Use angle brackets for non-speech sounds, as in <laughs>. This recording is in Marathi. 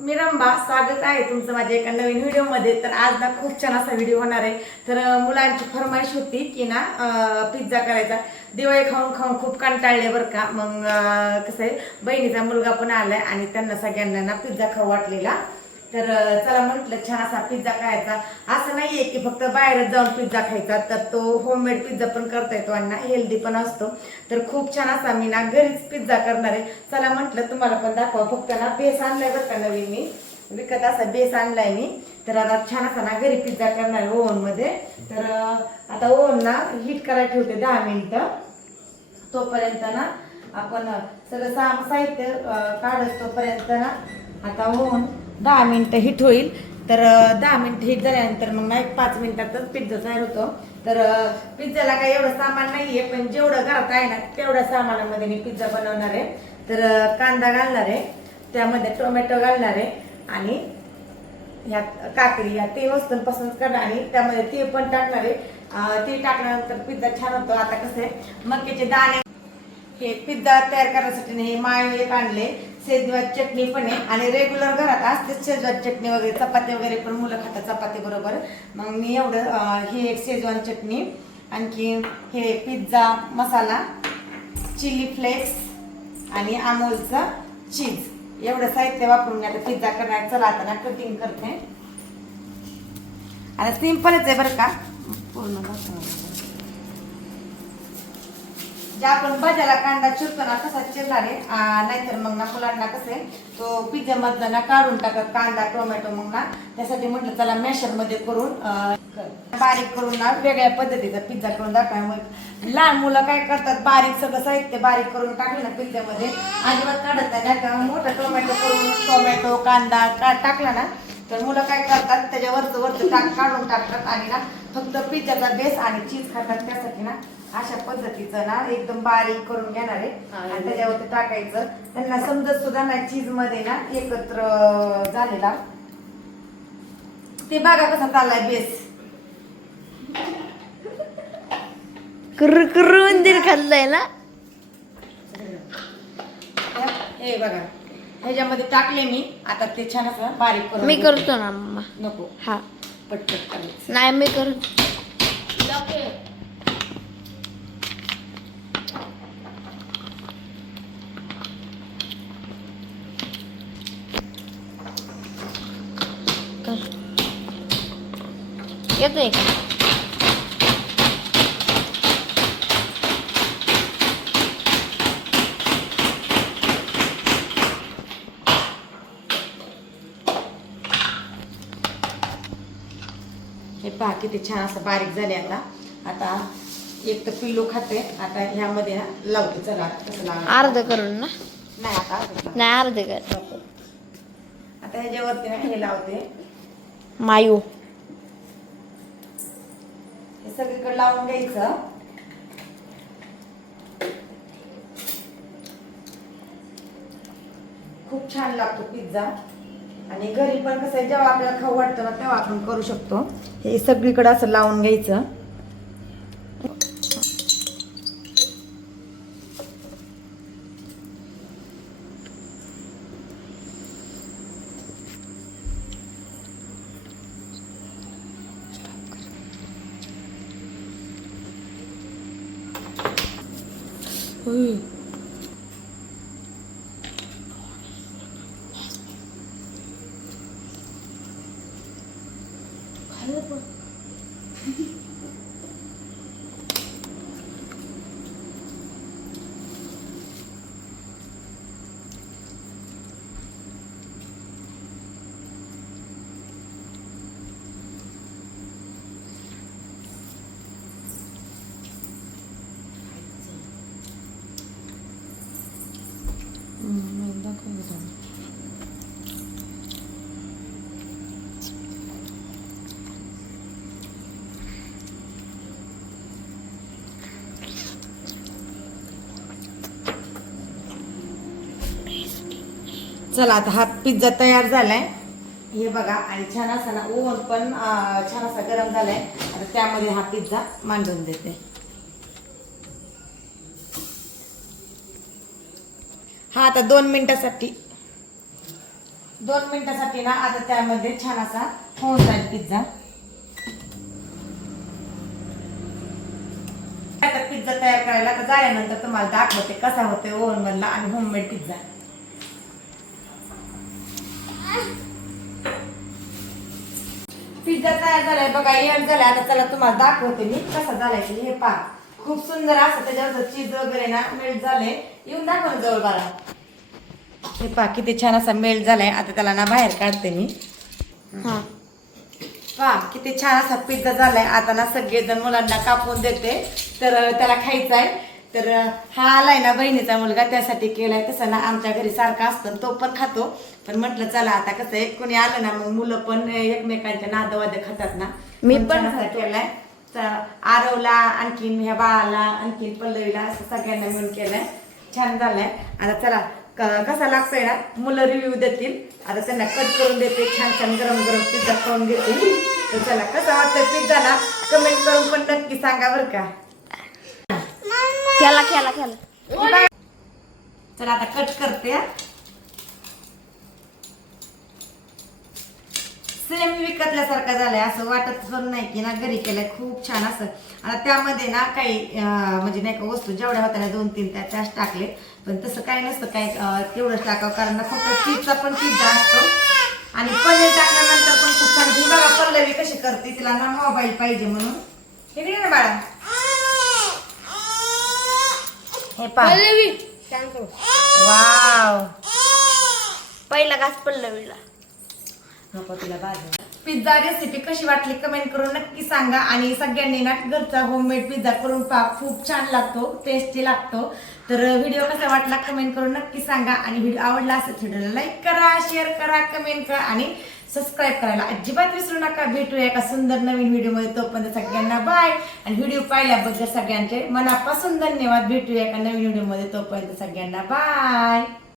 मी रंबा स्वागत आहे तुमचं माझ्या एका नवीन व्हिडिओमध्ये. तर आज ना खूप छान असा व्हिडिओ होणार आहे. तर मुलांची फरमाईश होती की ना पिझ्झा करायचा. दिवाळी खाऊन खाऊन खूप कंटाळले बरं का. मग कसं आहे बहिणीचा मुलगा पण आलाय आणि त्यांना सगळ्यांना ना पिझ्झा खाऊ वाटलेला. तर चला म्हटलं छान असा पिझ्झा खायचा. असं नाहीये की फक्त बाहेरच जाऊन पिझ्झा खायचा. तर तो होममेड पिझ्झा पण करता येतो आणि ना हेल्दी पण असतो. तर खूप छान असा मी ना घरीच पिझ्झा करणार आहे. चला म्हटलं तुम्हाला पण दाखवा. फक्त ना बेस आणलाय बरं का नवीन मी. विकत असा बेस आणलाय मी. तर आता छान असा ना घरी पिझ्झा करणार आहे ओव्हनमध्ये. तर आता ओव्हन ना हीट करायला ठेवते दहा मिनिटं. तोपर्यंत ना आपण सगळं साहित्य काढत तोपर्यंत ना आता ओव्हन दहा मिनटं हिट होईल. तर दहा मिनटं हिट झाल्यानंतर मग ना एक पाच मिनिटातच पिझ्झा तयार होतो. तर पिझ्झाला काही एवढं सामान नाही आहे पण जेवढं घरात आहे ना तेवढ्या सामानामध्ये मी पिझ्झा बनवणार आहे. तर कांदा घालणार आहे त्यामध्ये टोमॅटो घालणार आहे आणि ह्या काकडी या तीन वस्तूंपासूनच करणार आणि त्यामध्ये ते पण टाकणार आहे. ते टाकल्यानंतर पिझ्झा छान होतो. आता कसं आहे मक्याचे दाणे हे पिझ्झा तयार करण्यासाठी नाही हे मायो एक आणले. शेजवान चटणी पण आहे. आणि रेग्युलर घरात असते शेजवान चटणी वगैरे चपाती वगैरे पण मुलं खातात चपाती बरोबर. मग मी एवढं हे ही एक शेजवान चटणी आणखी हे पिझ्झा मसाला चिली फ्लेक्स आणि अमोलचं चीज. एवढं साहित्य वापरून मी आता पिझ्झा करणार. चला आता ना कटिंग करते. आणि सिंपलच आहे बरं का. पूर्ण जे आपण भाज्याला कांदा चिरतो ना तसा चिरणार आहे नाहीतर मग ना मुलांना कसं आहे तो पिझ्झा मधला ना काढून टाकत कांदा टोमॅटो मग ना. त्यासाठी म्हटलं त्याला मॅशरमध्ये करून बारीक करून ना वेगळ्या पद्धतीचा पिझ्झा करून दाखवा. मग लहान मुलं काय करतात बारीक सगळं साहित्य बारीक करून टाकलं ना पिझ्झ्यामध्ये अजिबात काढत नाही. नाही का मोठा टोमॅटो करून टोमॅटो कांदा टाकला ना तर मुलं काय करतात त्याच्यावरचं वरचं टाक काढून टाकतात आणि ना फक्त पिझ्झाचा बेस आणि चीज खातात. त्यासाठी ना अशा पद्धतीचं ना एकदम बारीक करून घेणार आहे. आणि त्याच्यावरती टाकायचं. त्यांना समजत सुद्धा ना चीजमध्ये ना एकत्र झालेला. ते बघा कसा चाललाय बेस. कुर्र कुर्र मंदिर खाल्लंय ना. हे बघा. ह्याच्यामध्ये टाकले मी. आता ते छान असं बारीक करून मी. करतो ना मम्मा. नको. हा. पटपट करायचं नाही मी करतो. येतोय का? हे पहा किती छान असं बारीक झाले आता. आता एक तर पिल्लू खाते. आता ह्यामध्ये ना लावते. चला कसं. अर्ध करून ना? नाही आता लाव. नाही अर्ध कर. नको. आता ह्याच्यावरती ना हे लावते. मायू. हे सगळीकडे लावून घ्यायचं. खूप छान लागतो पिझ्झा. आणि घरी पण कसं आहे जेव्हा आपल्याला खाऊ वाटतं ना तेव्हा आपण करू शकतो. हे सगळीकडे असं लावून घ्यायचं. 으이. 가위바위보 <laughs> चला आता हा पिझ्झा तयार झालाय. हे बघा आणि छान असा ना ओव्हन पण छान असा गरम झालाय. आता त्यामध्ये हा पिझ्झा मांडून देते. हा आता दोन मिनिटासाठी. दोन मिनिटासाठी ना आता त्यामध्ये छान असा होऊन जाईल पिझ्झा आता पिझ्झा तयार करायला तर झाल्यानंतर तुम्हाला दाखवते कसा होते ओव्हन मधला आणि होममेड पिझ्झा पिझ्झा तयार झालाय बघा एड झालाय. आता चला तुम्हाला दाखवते मी कसा झालाय ते. हे पहा. खूप सुंदर असं त्याच्यावर चीज वगैरे ना मेल्ट झाले येऊन दाखव जवळ बाळा. हे पहा किती छान असा मेल्ट झालाय. आता त्याला ना बाहेर काढते मी. हा. पहा किती छान असा पिझ्झा झालाय. आता ना सगळेजण मुलांना कापून देते. तर त्याला खायचा आहे तर हा आलाय ना बहिणीचा मुलगा त्यासाठी केलाय. तसं ना आमच्या घरी सारखा असतो तो पण खातो. पण म्हटलं चला आता कसं आहे कोणी आलं ना मग मुलं पण एकमेकांच्या नादवाद खातात ना. मी पण केलाय. आरवला आणखीन ह्या बाळाला आणखीन पल्लवीला असं सगळ्यांना मिळून केलंय. छान झालंय. आता चला कसा लागतोय ना मुलं रिव्ह्यू देतील. आता त्यांना कट करून देते छान छान गरम गरम पिझ्झा खाऊन घेते तर चला कसा वाटतोय पिझ्झा ना कमेंट करून पण नक्की सांगा बरं का. खेळा खेळा खेळा चला आता कट करते. सेम विकतल्यासारखा झालाय. असं वाटत पण नाही की ना घरी केलंय. खूप छान असं. आणि त्यामध्ये ना काही म्हणजे नाही का वस्तू जेवढ्या होत्या ना दोन तीन त्या त्याच टाकले. पण तसं काही नसतं. काय तेवढंच टाकावं. कारण ना फक्त चीजचा पण पिझ्झा असतो. आणि पनीर टाकल्यानंतर पण खूप छान. बघा पल्लवी कशी करते. तिला ना मोबाईल पाहिजे म्हणून. हे नाही ना बाळा. हे पहा. वाव. पहिला घास पल्लवीला. नको तिला भाजी पिझ्झा रेसिपी कशी वाटली कमेंट करून नक्की सांगा. आणि सगळ्यांनी ना घरचा होममेड पिझ्झा करून पहा. खूप छान लागतो टेस्टी लागतो. तर व्हिडिओ कसा वाटला कमेंट करून नक्की सांगा. आणि व्हिडिओ आवडला असेल व्हिडिओला लाईक करा शेअर करा कमेंट करा. आणि सबस्क्राईब करायला अजिबात विसरू नका. भेटूया एका सुंदर नवीन व्हिडिओमध्ये. तोपर्यंत सगळ्यांना बाय आणि व्हिडिओ पाहिल्याबद्दल सगळ्यांचे मनापासून धन्यवाद. भेटूया एका नवीन व्हिडिओमध्ये. तोपर्यंत सगळ्यांना बाय